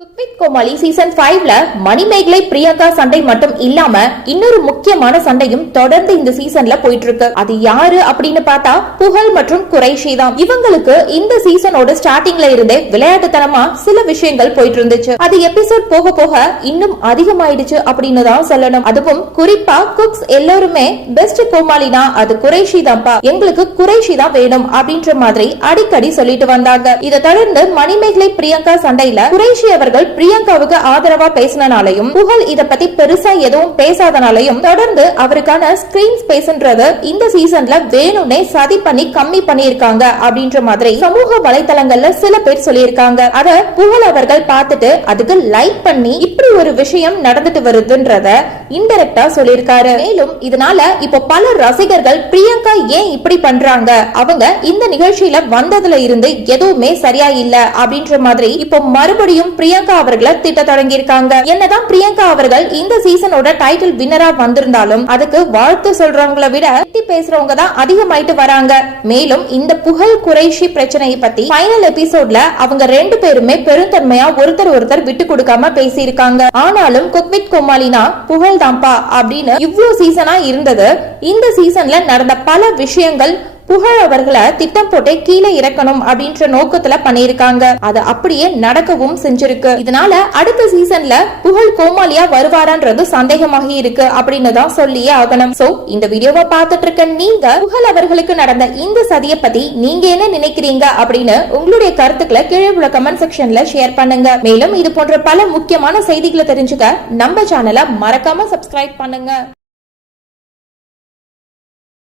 Cook with Komali season 5ல மணிமேகலை பிரியங்கா சண்டை மட்டும் இல்லாம இன்னொரு முக்கியமான சண்டையும் தொடர்ந்து இந்த சீசன்ல போயிட்டு இருக்கு. அது யாரு அப்படின்னு பார்த்தா புகழ் மற்றும் குறைஷி தான். இவங்களுக்கு இந்த சீசனோட ஸ்டார்டிங்ல இருந்தே விளையாட்டுத்தனமா சில விஷயங்கள் போயிட்டு இருந்துச்சு. அது எபிசோட் போக போக இன்னும் அதிகமாயிடுச்சு அப்படின்னு தான் சொல்லணும். அதுவும் குறிப்பா குக்ஸ் எல்லாருமே பெஸ்ட் கோமாளினா அது குறைஷி தான்ப்பா, எங்களுக்கு குறைஷி தான் வேணும் அப்படின்ற மாதிரி அடிக்கடி சொல்லிட்டு வந்தாங்க. இதை தொடர்ந்து மணிமேகலை பிரியங்கா சண்டையில குறைஷி அவர்கள் பிரியங்காவுக்கு ஆதரவா பேசினாலையும் புகழ் இத பத்தி பெருசா எதுவும் பேசாதனாலையும் தொடர்ந்து அவருக்கான ஸ்கிரீன் ஸ்பேஸ்ன்றது இந்த சீசன்ல வேணும்னே சதி பண்ணி கம்மி பண்ணிருக்காங்க அப்படின்ற மாதிரி சமூக வலைதளங்கள்ல சில பேர் சொல்லியிருக்காங்க. அத புகழ் அவர்கள் பார்த்துட்டு அதுக்கு லைக் பண்ணி இப்படி ஒரு விஷயம் நடந்துட்டு வருதுன்றத இன்டைரக்டா சொல்லியிருக்காரு. மேலும் இதனால இப்போ பல ரசிகர்கள் பிரியங்கா ஏன் இப்படி பண்றாங்க, அவங்க இந்த நிகழ்ச்சியில வந்ததுல இருந்து எதுவுமே சரியா இல்ல அப்படின்ற மாதிரி இப்போ மறுபடியும் பிரியங்கா அவர்களை திட்ட தொடங்கி இருக்காங்க. என்னதான் பிரியங்கா அவர்கள் இந்த சீசனோட டைட்டில் வின்னரா வந்திருந்தாலும் அதுக்கு வாழ்த்து சொல்றவங்களை விட பேசுறவங்க தான் அதிகமாயிட்டு வராங்க. மேலும் இந்த புகழ் குறைஷி பிரச்சனையை பத்தி ஃபைனல் எபிசோட்ல அவங்க ரெண்டு பேருமே பெருந்தன்மையா ஒருத்தர் விட்டு கொடுக்காம பேசியிருக்காங்க. ஆனாலும் குக் வித் கோமாளினா புகழ் தான்ப்பா அப்படின்னு இவ்வளவு சீசனா இருந்தது. இந்த சீசன்ல நடந்த பல விஷயங்கள் புகழ் அவர்களை திட்டம் போட்டு கீழே இறக்கணும் அப்படின்ற நோக்கத்துல பண்ணிருக்காங்க. அது அப்படியே நடக்கவும் செஞ்சிருக்கு. இதனால அடுத்த சீசன்ல புகழ் கோமாளியா வருவாரான்றது சந்தேகமாகி இருக்கு அப்படின்னு தான் சொல்லியே ஆகணும். சோ இந்த வீடியோவை பார்த்துட்டு இருக்க நீங்க புகழ் அவர்களுக்கு நடந்த இந்த சதியை பத்தி நீங்க என்ன நினைக்கிறீங்க அப்படின்னு உங்களுடைய கருத்துக்களை கீழே உள்ள கமெண்ட் செக்ஷன்ல ஷேர் பண்ணுங்க. மேலும் இது போன்ற பல முக்கியமான செய்திகளை தெரிஞ்சுக்க நம்ம சேனலை மறக்காம சப்ஸ்கிரைப் பண்ணுங்க.